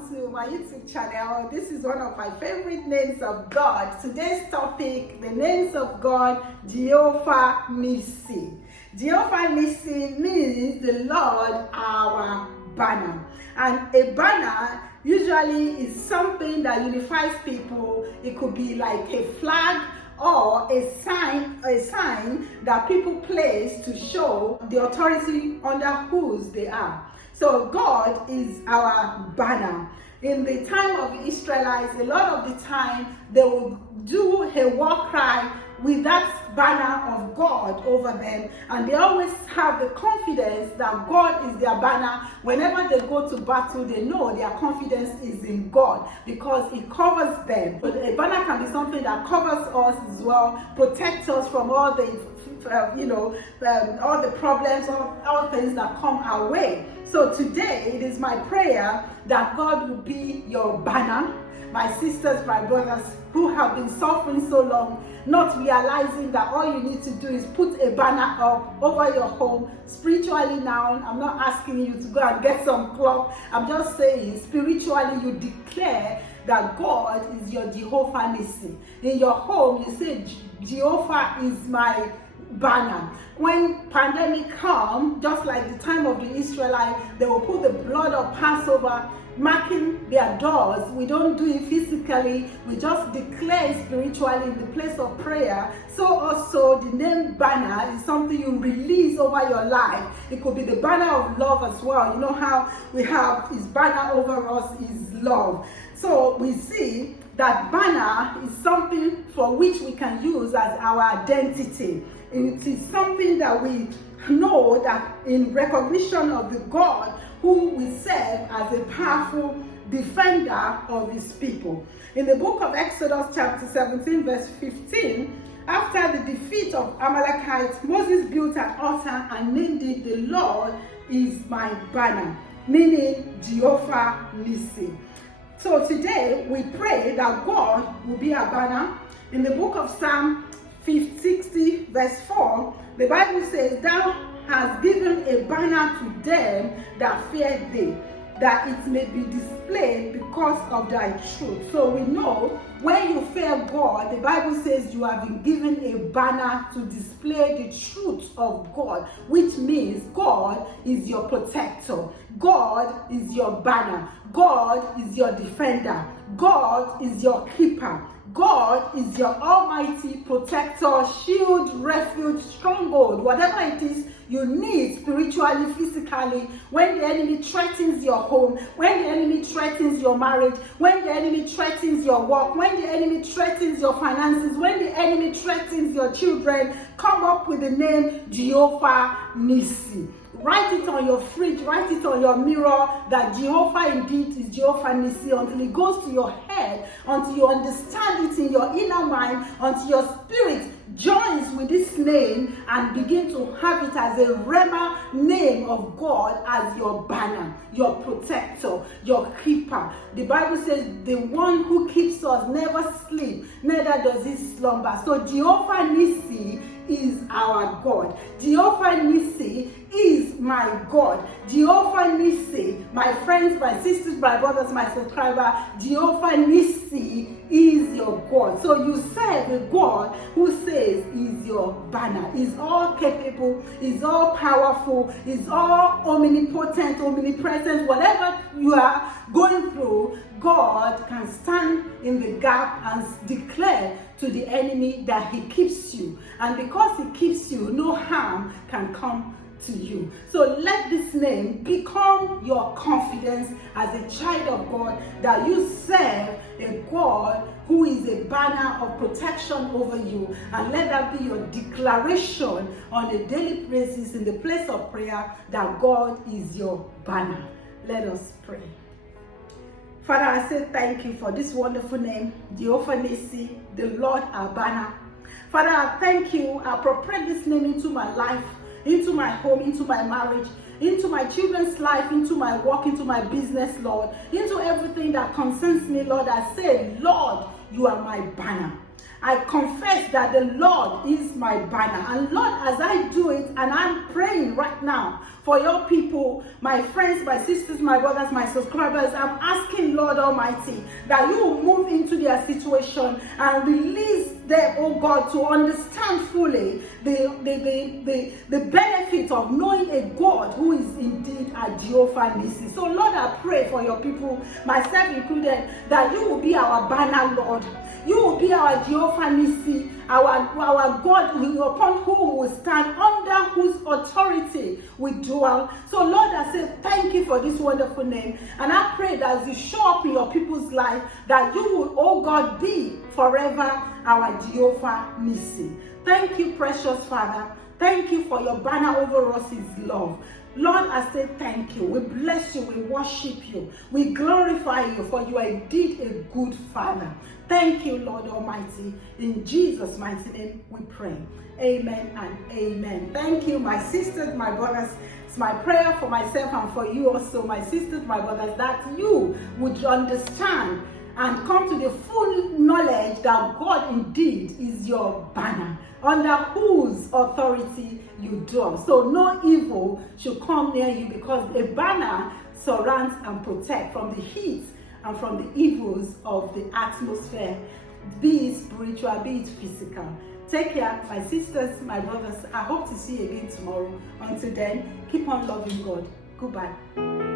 welcome to my YouTube channel. This is one of my favorite names of God. Today's topic, the names of God, Jehovah Nissi. Jehovah Nissi means the Lord our banner. And a banner usually is something that unifies people. It could be like a flag or a sign that people place to show the authority under whose they are. So God is our banner. In the time of the Israelites, a lot of the time they would do a war cry with that banner of God over them, and they always have the confidence that God is their banner. Whenever they go to battle, they know their confidence is in God because it covers them. But a banner can be something that covers us as well, protects us from all the all the problems, all things that come our way. So today it is my prayer that God will be your banner. My sisters, my brothers who have been suffering so long, not realizing that all you need to do is put a banner up over your home spiritually. Now I'm not asking you to go and get some cloth. I'm just saying spiritually you declare that God is your Jehovah Nissi. In your home you say Jehovah is my banner. When pandemic come, just like the time of the Israelites, they will put the blood of Passover marking their doors. We don't do it physically, we just declare spiritually in the place of prayer. So also the name banner is something you release over your life. It could be the banner of love as well. You know how we have his banner over us is love. So we see that banner is something for which we can use as our identity. It is something that we know that in recognition of the God who we serve as a powerful defender of his people. In the book of Exodus chapter 17 verse 15, after the defeat of Amalekites, Moses built an altar and named it "The Lord is my banner," meaning Jehovah Nissi. So today we pray that God will be our banner. In the book of Psalm 60 verse 4, the Bible says, "Thou hast given a banner to them that fear thee, that it may be displayed because of thy truth." So we know when you fear God, the Bible says you have been given a banner to display the truth of God, which means God is your protector, God is your banner, God is your defender, God is your keeper, God is your almighty protector, shield, refuge, stronghold, whatever it is you need spiritually, physically. When the enemy threatens your home, when the enemy threatens your marriage, when the enemy threatens your work, when the enemy threatens your finances, when the enemy threatens your children, come up with the name Jehovah Nissi. Write it on your fridge, write it on your mirror that Jehovah indeed is Jehovah Nissi, until it goes to your head, until you understand it in your inner mind, until your spirit joins with this name and begin to have it as a Rema name of God, as your banner, your protector, your keeper. The Bible says the one who keeps us never sleep, neither does he slumber. So Jehovah Nissi is our God. Jehovah Nissi is my God. Jehovah Nissi, my friends, my sisters, my brothers, my subscriber, Jehovah Nissi is your God. So you serve a God who says is your banner, is all capable, is all powerful, is all omnipotent, omnipresent. Whatever you are going through, God can stand in the gap and declare to the enemy that he keeps you. And because he keeps you, no harm can come to you. So let this name become your confidence as a child of God, that you serve a God who is a banner of protection over you. And let that be your declaration on a daily basis in the place of prayer, that God is your banner. Let us pray. Father, I say thank you for this wonderful name, Jehovah Nissi, the Lord our banner. Father, I thank you. I appropriate this name into my life, into my home, into my marriage, into my children's life, into my work, into my business, Lord, into everything that concerns me, Lord. I say, Lord, you are my banner. I confess that the Lord is my banner. And Lord, as I do it, and I'm praying right now for your people, my friends, my sisters, my brothers, my subscribers, I'm asking, Lord Almighty, that you will move into their situation and release them, oh God, to understand fully the benefit of knowing a God who is indeed a Jehovah Nissi. So Lord, I pray for your people, myself included, that you will be our banner, Lord. You will be our Jehovah Nissi, our God, upon whom we stand, under whose authority we dwell. So Lord, I say thank you for this wonderful name. And I pray that as you show up in your people's life, that you will, oh God, be forever our Jehovah Nissi. Thank you, precious Father. Thank you for your banner over us is love. Lord, I say thank you. We bless you. We worship you. We glorify you, for you are indeed a good Father. Thank you, Lord Almighty. In Jesus' mighty name we pray. Amen and amen. Thank you, my sisters, my brothers. It's my prayer for myself and for you also, my sisters, my brothers, that you would understand and come to the full knowledge that God indeed is your banner, under whose authority you dwell. So no evil should come near you, because a banner surrounds and protects from the heat and from the evils of the atmosphere, be it spiritual, be it physical. Take care, my sisters, my brothers. I hope to see you again tomorrow. Until then, keep on loving God. Goodbye.